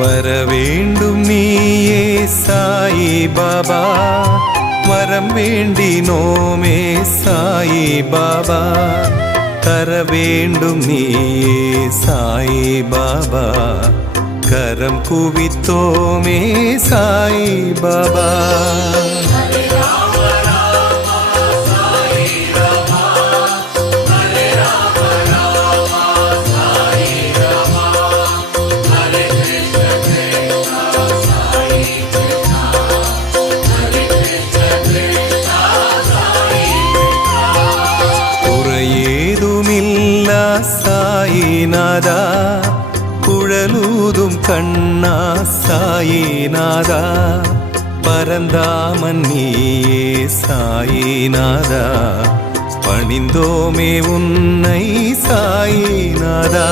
வரவேண்டும் நீயே சாயி பாபா, வரம் வேண்டினோமே சாயி பாபா, தர வேண்டும் நீயே சாயி பாபா, கரம் குவித்தோமே சாயி பாபா. குறையேதுமில்லா சாயிநாதா, குழலூதும் கண்ணா சாயிநாதா, பரந்தாமன் நீயே சாயிநாதா, பணிந்தோமே உன்னை சாயிநாதா.